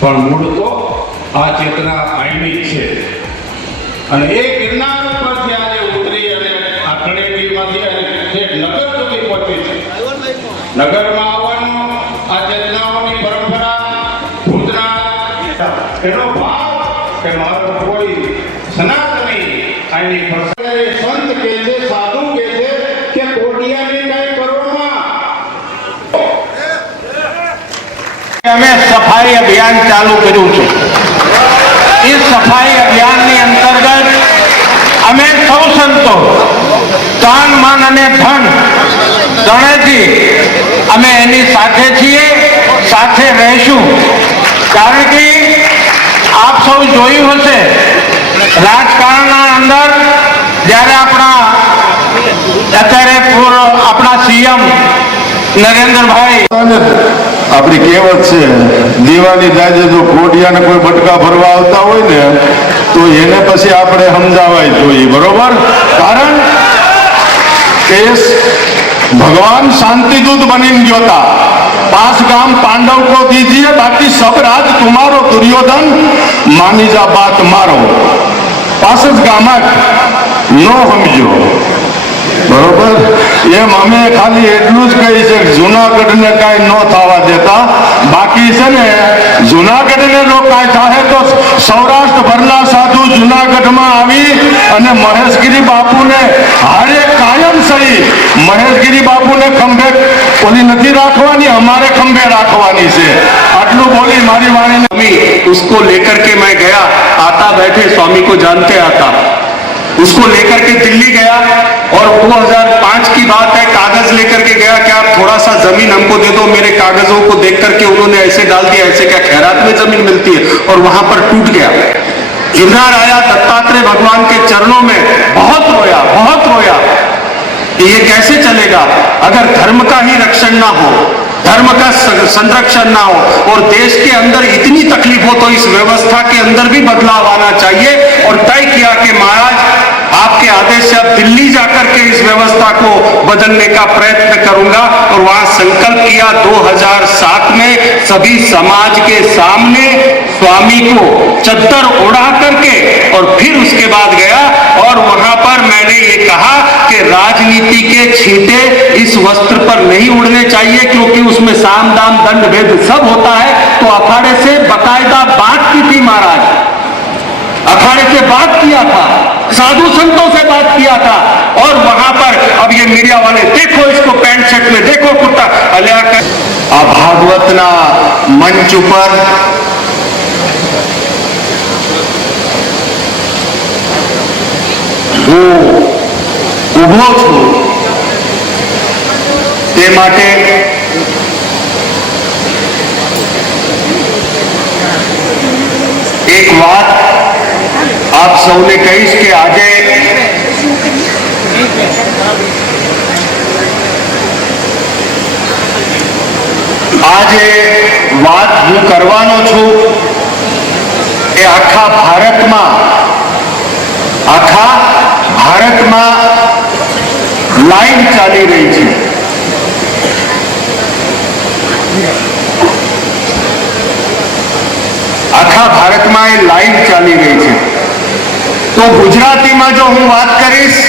પણ મૂળ તો આ ચેતના આઈની છે અને એ ગિરનાર ઉપર જ્યારે ઉતરી અને આ તળેટીમાંથી અને નગર સુધી પહોંચી છે. નગરમાં આવવાનું આ ચેતનાઓની પરંપરા ભૂતના એનો ભાવ કે મારો કોઈ સનાતની આઈની સંત કે છે, સાધુ કે છે કે કોડિયાની કઈ કરવામાં અમે સફાઈ અભિયાન ચાલુ કર્યું છે. એ સફાઈ અભિયાનની અંતર્ગત અમે સૌ સંતો તન મન અને ધન ત્રણેયથી અમે એની સાથે છીએ, સાથે રહીશું. કારણ કે આપ સૌ જોયું હશે રાજકારણના અંદર જ્યારે અત્યારે આપણા સીએમ નરેન્દ્રભાઈ, આપણી કહેવત છે દિવાળી દાજે જો કોડિયાને કોઈ બટકા ભરવા આવતા હોય ને તો એને પછી આપણે સમજાવાય જોઈએ, બરોબર? કારણ કે ભગવાન શાંતિદૂત બની ગયો था. 5 गांव पांडव को दीजिए, बाकी सब राज तुम्हारो, दुर्योधन मानी जा बात मारो. 5 જ ગામ નો સમજો, બરોબર? એમ અમે ખાલી એટલું જ કહી છે કે જુનાગઢને કાંઈ ન થવા દેતા. બાકી છે ને જુનાગઢને જો કાંઈ થાય તો સૌરાષ્ટ્રભરના સાધુ જુનાગઢમાં આવી અને મહેશગીરી બાપુને હારે કાયમ સહી મહેશગીરી બાપુને ખંભે ઓલી નથી રાખવાની, અમારે ખંભે રાખવાની છે. આટલું બોલી મારી વાણીને उसको लेकर के मैं गया, आता बैठे स्वामी को जानते आता, उसको लेकर के दिल्ली गया और 2005 की बात है, कागज लेकर के गया कि आप थोड़ा सा जमीन हमको दे दो. मेरे कागजों को देख करके उन्होंने ऐसे डाल दिया, ऐसे क्या खैरात में जमीन मिलती है, और वहां पर टूट गया. गिरनार आया, दत्तात्रेय भगवान के चरणों में बहुत रोया, बहुत रोया. ये कैसे चलेगा अगर धर्म का ही रक्षण ना हो, धर्म का संरक्षण ना हो और देश के अंदर इतनी तकलीफ हो, तो इस व्यवस्था के अंदर भी बदलाव आना चाहिए. और तय किया कि महाराज आपके आदेश से अब दिल्ली जाकर के इस व्यवस्था को बदलने का प्रयत्न करूंगा. और वहां संकल्प किया 2007 में सभी समाज के सामने स्वामी को चद्दर ओढ़ा करके, और फिर उसके बाद गया और वहां पर मैंने ये कहा कि राजनीति के छींटे इस वस्त्र पर नहीं उड़ने चाहिए, क्योंकि उसमें साम दाम दंड भेद सब होता है. तो अखाड़े से बाकायदा बात की थी महाराज, अखाड़े से बात किया था, साधु संतों से बात किया था. और वहां पर अब ये मीडिया वाले देखो इसको पैंट शर्ट में, देखो कुर्ता अलिया कर. આ ભાગવતના મંચ ઉપર હું ઊભો છું તે માટે એક વાત આપ સૌને કહીશ કે આજે વાત હું કરવાનો છું એ આખા ભારતમાં લાઈવ ચાલી રહી છે. આખા ભારતમાં એ લાઈવ ચાલી રહી છે. તો ગુજરાતીમાં જો હું વાત કરીશ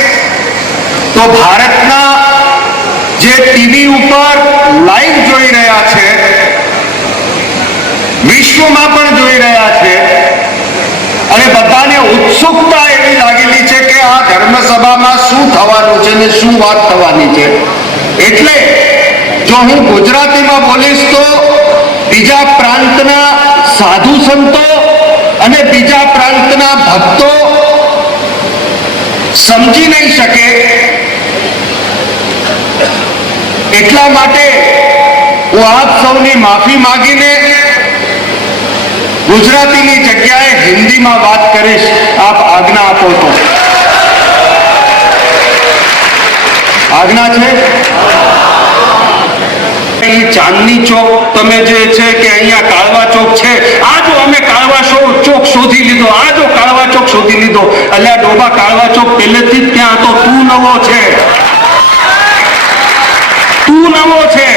તો ભારતના જે ટીવી ઉપર લાઈવ જોઈ રહ્યા છે, વિશ્વમાં પણ જોઈ રહ્યા છે, અને બધાને ઉત્સુકતા એવી લાગેલી છે કે આ ધર્મસભામાં શું થવાનું છે ને શું વાત થવાની છે. એટલે જો હું ગુજરાતીમાં બોલીશ તો બીજા પ્રાંતના સાધુ સંતો અને બીજા પ્રાંતના ભક્તો સમજી નહીં શકે. એટલા માટે હું આપ સૌની માફી માંગીને ગુજરાતીની જગ્યાએ હિન્દીમાં વાત કરીશ. આપ આજ્ઞા આપો તો. આજ્ઞા છે. ચાંદની ચોક તમે જે છે કે અહીંયા કાળવા ચોક છે, આ જો અમે કાળવા ચોક શોધી લીધો, આ જો કાળવા ચોક શોધી લીધો. અલ્યા ડોબા, કાળવા ચોક પહેલેથી જ ત્યાં હતો, તું નવો છે, તું નવો છે.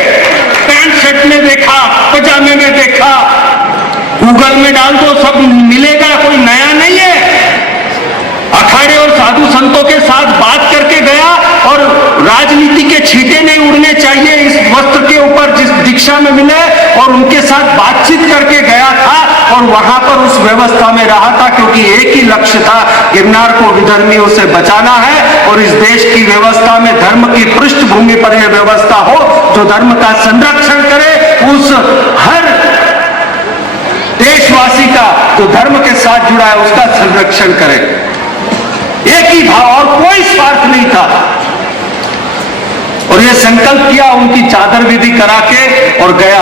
पैंट शर्ट में देखा, पजामे में देखा, गूगल डाल दो सब मिलेगा, कोई नया नहीं है। अखाड़े और साधु संतों के साथ बात करके गया और राजनीति के छींटे नहीं उड़ने चाहिए इस वस्त्र के ऊपर जिस दीक्षा में मिले, और उनके साथ बातचीत करके गया था और वहां पर उस व्यवस्था में रहा था, क्योंकि एक ही लक्ष्य था, गिरनार को विधर्मियों से बचाना है और इस देश की व्यवस्था में धर्म की पृष्ठभूमि पर यह व्यवस्था हो जो धर्म का संरक्षण करे, उस हर देशवासी का जो धर्म के साथ जुड़ा है उसका संरक्षण करे। एक ही भाव और कोई स्वार्थ नहीं था। और यह संकल्प किया, उनकी चादर विधि करा के और गया।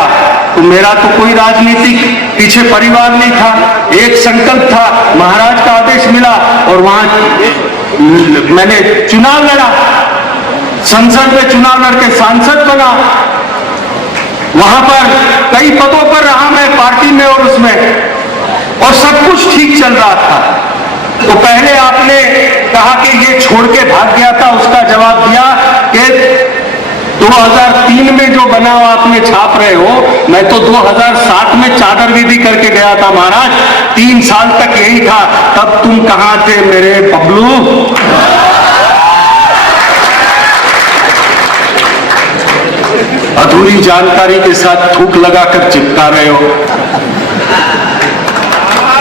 तो मेरा तो कोई राजनीतिक पीछे परिवार नहीं था, एक संकल्प था, महाराज का आदेश मिला और वहां मैंने चुनाव लड़ा, संसद में चुनाव लड़के सांसद बना, वहां पर कई पदों पर रहा मैं पार्टी में और उसमें, और सब कुछ ठीक चल रहा था। तो पहले आपने कहा कि ये छोड़ के भाग गया था, उसका जवाब दिया कि 2003 में जो बना हुआ आपने छाप रहे हो, मैं तो 2007 में चादर विधि करके गया था महाराज, 3 साल तक यही था, तब तुम कहां थे मेरे बबलू? अधूरी जानकारी के साथ थूक लगाकर चिपका रहे हो।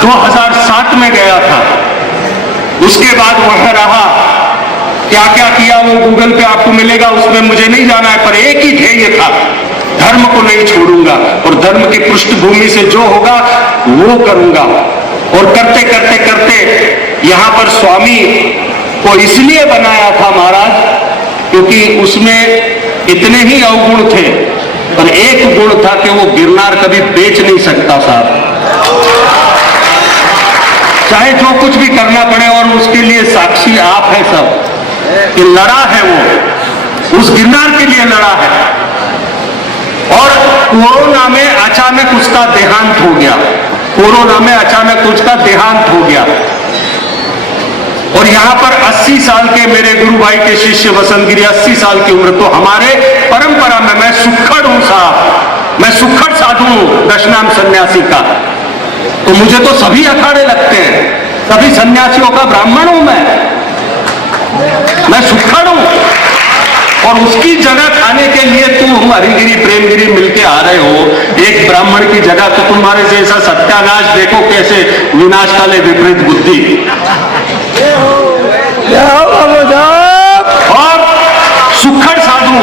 2007 में गया था, उसके बाद वहां रहा, क्या क्या किया वो गूगल पे आपको मिलेगा, उसमें मुझे नहीं जाना है, पर एक ही ध्येय था, धर्म को नहीं छोड़ूंगा और धर्म की पृष्ठभूमि से जो होगा वो करूंगा। और करते करते करते यहां पर स्वामी को इसलिए बनाया था महाराज, क्योंकि उसमें इतने ही अवगुण थे, पर एक गुण था कि वो गिरनार कभी बेच नहीं सकता साहब, चाहे जो कुछ भी करना पड़े। और उसके लिए साक्षी आप है सब कि लड़ा है वो, उस गिरनार के लिए लड़ा है। और कोरोना में अचानक उसका देहांत हो गया, कोरोना में अचानक उसका देहांत हो गया। और यहां पर 80 साल के मेरे गुरु भाई के शिष्य वसंत गिरी, 80 साल की उम्र, तो हमारे परंपरा में मैं सुक्खड़ हूं साहब, मैं सुक्खड़ साधु हूं, दशनाम सन्यासी का। तो मुझे तो सभी अखाड़े लगते हैं, सभी सन्यासियों का ब्राह्मण हूं मैं सुक्खड़ हूं। और उसकी जगह खाने के लिए तुम हरिगिरी प्रेमगिरी मिलके आ रहे हो, एक ब्राह्मण की जगह, तो तुम्हारे जैसा सत्यानाश देखो कैसे विनाश काले विपरीत बुद्धि। और सुक्खड़ साधु,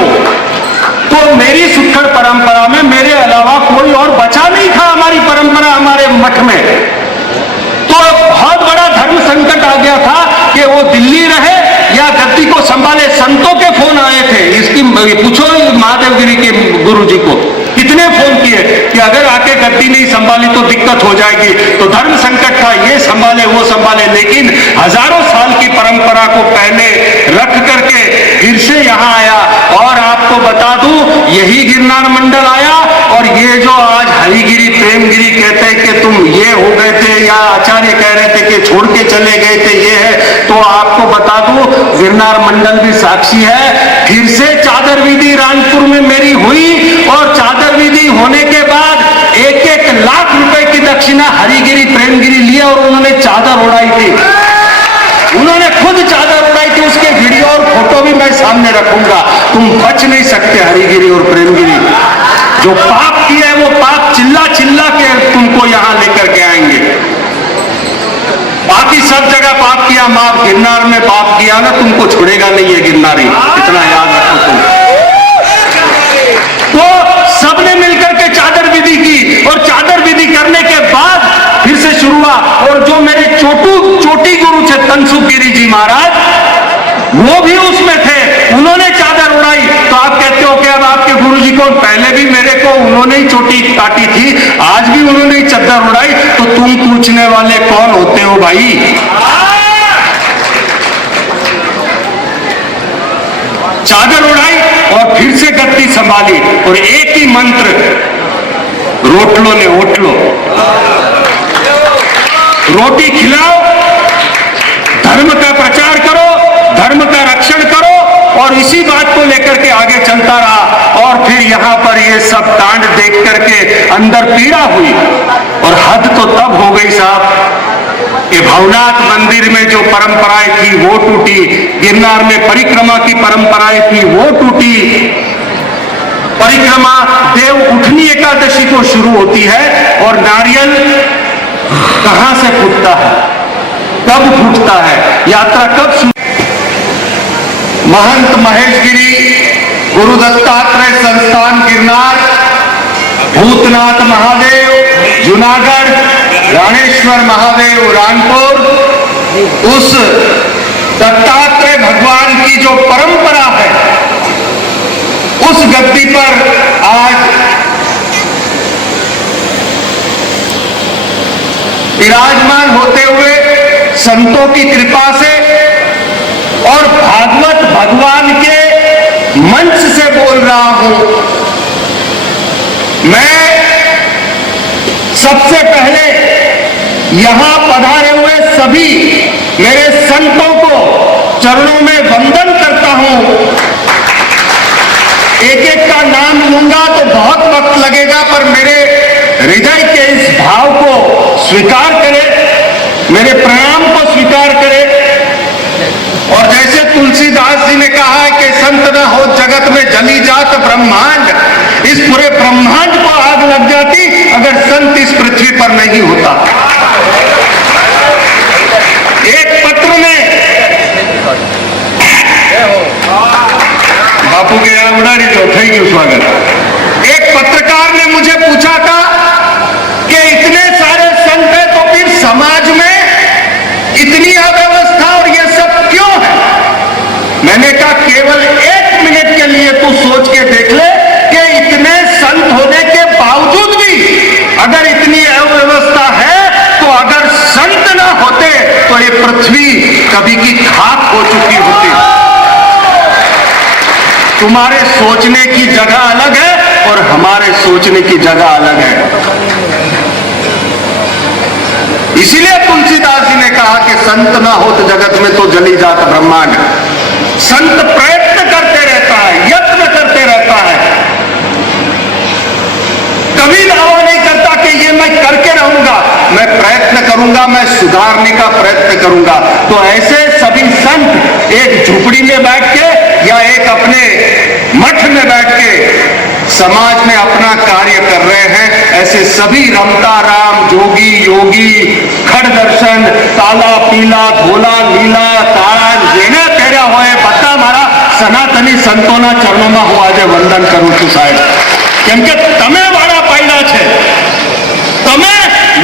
तो मेरी सुक्खड़ परंपरा में मेरे अलावा कोई और बचा नहीं था हमारी परंपरा, हमारे मठ में। तो बहुत बड़ा धर्म संकट आ गया था कि वो दिल्ली रहे या गद्दी को संभाले। संतों के फोन आए थे, इसकी पूछो महादेवगिरी के गुरु जी को कितने फोन किए कि अगर आके गद्दी नहीं संभाली तो दिक्कत हो जाएगी। तो धर्म संकट था, ये संभाले वो संभाले, लेकिन हजारों साल की परंपरा को पहले रख करके फिर से यहाँ आया। और आपको बता दूं, यही गिरनार मंडल आया, और ये जो आज हरिगिरी प्रेमगिरी कहते हैं कि तुम ये हो गए थे, या आचार्य कह रहे थे कि छोड़ के चले गए थे, ये है, तो आपको बता दूं गिरनार मंडल भी साक्षी है। फिर से चादर विधि रानपुर में मेरी हुई, और चादर विधि होने के बाद 1-1 लाख रुपए की दक्षिणा हरिगिरी प्रेमगिरी लिया और उन्होंने चादर उड़ाई थी, उन्होंने खुद चादर उड़ाई थी। उसके वीडियो और फोटो भी मैं सामने रखूंगा। तुम बच नहीं सकते हरिगिरी और प्रेमगिरी, जो पाप किया है वो पाप चिल्ला चिल्ला के तुमको यहां लेकर के आएंगे। बाकी सब जगह पाप किया, माफ गिरनार में पाप किया ना, तुमको छोड़ेगा नहीं है गिरनारी, इतना याद रखो तुम। तो सबने मिलकर के चादर विधि की, और चादर विधि करने के बाद फिर से शुरू हुआ। और जो मेरे चोटी गुरु थे तनसुख गिरी जी महाराज, वो भी उसमें थे, उन्होंने चादर उड़ाई। तो आप कहते हो कि अब आपके गुरुजी को, पहले भी मेरे को उन्होंने ही चोटी काटी थी, आज भी उन्होंने ही चादर उड़ाई, तो तुम पूछने वाले कौन होते हो भाई? चादर उड़ाई और फिर से गद्दी संभाली, और एक ही मंत्र, रोटलो ने ओटलो, रोटी खिलाओ, धर्म का प्रचार करो, धर्म का रक्षण करो, और इसी बात को लेकर के आगे चलता रहा। और फिर यहां पर ये सब कांड देख करके अंदर पीड़ा हुई, और हद तो तब हो साहब, ये भवनाथ मंदिर में जो परंपराएं थी वो टूटी, गिरनार में परिक्रमा की परंपराएं थी वो टूटी। परिक्रमा देव उठनी एकादशी को शुरू होती है और नारियल कहां से फूटता है, कब फूटता है, यात्रा कब शुरू। महंत महेशगिरी गुरु दत्तात्रेय संस्थान गिरनार, भूतनाथ महादेव जूनागढ़, राणेश्वर महादेव रानपुर, उस दत्तात्रेय भगवान की जो परंपरा है उस गद्दी पर आज विराजमान होते हुए संतों की कृपा से और भागवत भगवान के मंच से बोल रहा हूं। मैं सबसे पहले यहां पधारे हुए सभी मेरे संतों को चरणों में वंदन करता हूं। एक एक का नाम लूंगा तो बहुत वक्त लगेगा, पर मेरे हृदय के इस भाव को स्वीकार करें, मेरे प्रणाम को स्वीकार करें। और जैसे तुलसीदास जी ने कहा है कि संत न हो जगत में जली जात ब्रह्मांड, इस पूरे ब्रह्मांड को आग लग जाती अगर संत इस पृथ्वी पर नहीं होता। एक पत्र में बापू के यहाँ उड़ा रही जो थैंक यू स्वागत। एक पत्रकार ने मुझे पूछा था कि इतने सारे संत हैं तो फिर समाज में इतनी अव्यवस्था और ये सब क्यों है। मैंने कहा केवल 1 मिनट के लिए तू सोच के देख ले कि इतने संत होने के बावजूद भी अगर इतनी अव्यवस्था है तो अगर संत ना होते तो ये पृथ्वी कभी की खाक हो चुकी होती। तुम्हारे सोचने की जगह अलग है और हमारे सोचने की जगह अलग है। इसीलिए तुलसीदास जी ने कहा कि संत ना हो तो जगत में तो जली जात ब्रह्मांड। संत प्रयत्न करते रहता है, यत्न करते रहता है, कभी दावा नहीं करता कि ये मैं करके रहूंगा, मैं प्रयत्न करूंगा, मैं सुधारने का प्रयत्न करूंगा। तो ऐसे सभी संत एक झुपड़ी में बैठ के या एक अपने मठ में बैठ के समाज में अपना कार्य कर रहे हैं। ऐसे सभी रमता राम जोगी योगी खड़ दर्शन ताला पीला धोला नीला तारा जेने तेरा होए बता मारा सनातनी संतोना चरणों में હું આજે વંદન કરું છું સાહેબ, કેમ કે તમે વાળા પાડ્યા છે, તમે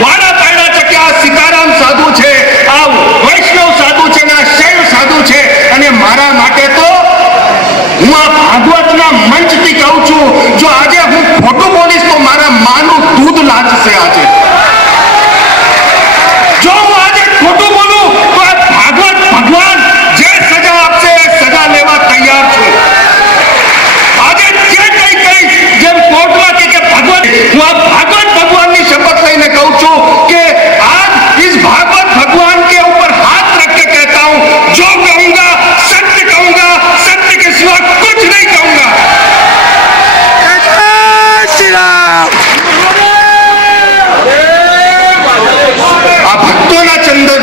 વાળા પાડ્યા છે કે આ સીતારામ સાધુ છે, આ વૈષ્ણવ સાધુ છે ને આ શૈવ સાધુ છે। અને મારા માટે તો હું આ ભાગવતના મંચથી કહું છું, જો આજે હું ખોટું બોલીશ તો મારા માનું દૂધ લાગશે આજે। જો હું આજે ખોટું બોલું તો આ ભાગવત ભગવાન જે સજા આપશે એ સજા લેવા તૈયાર છું। આજે જે કઈ કઈ જેમ કોર્ટમાં કે ભગવાન, હું આ ભાગવત ભગવાનની શપથ લઈને કહું છું કે आज इस भागवत भगवान के ऊपर हाथ रख के कहता हूं, जो कहूंगा सत्य के सिवा कुछ नहीं कहूंगा। आ भक्तों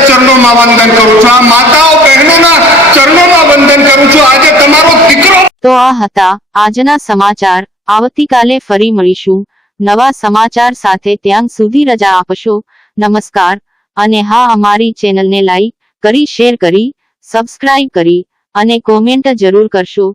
चरणों में वंदन करूं છું, આ માતાઓ બહેનોના ચરણોમાં વંદન કરું છું। આજે તમારો દીકરો। તો આ હતા આજના સમાચાર। આવતીકાલે ફરી મળીશું નવા સમાચાર સાથે। ત્યાં સુધી રજા આપશો। નમસ્કાર। અને હા, અમારી ચેનલને લાઈક કરી, શેર કરી, સબસ્ક્રાઇબ કરી અને કોમેન્ટ જરૂર કરશો।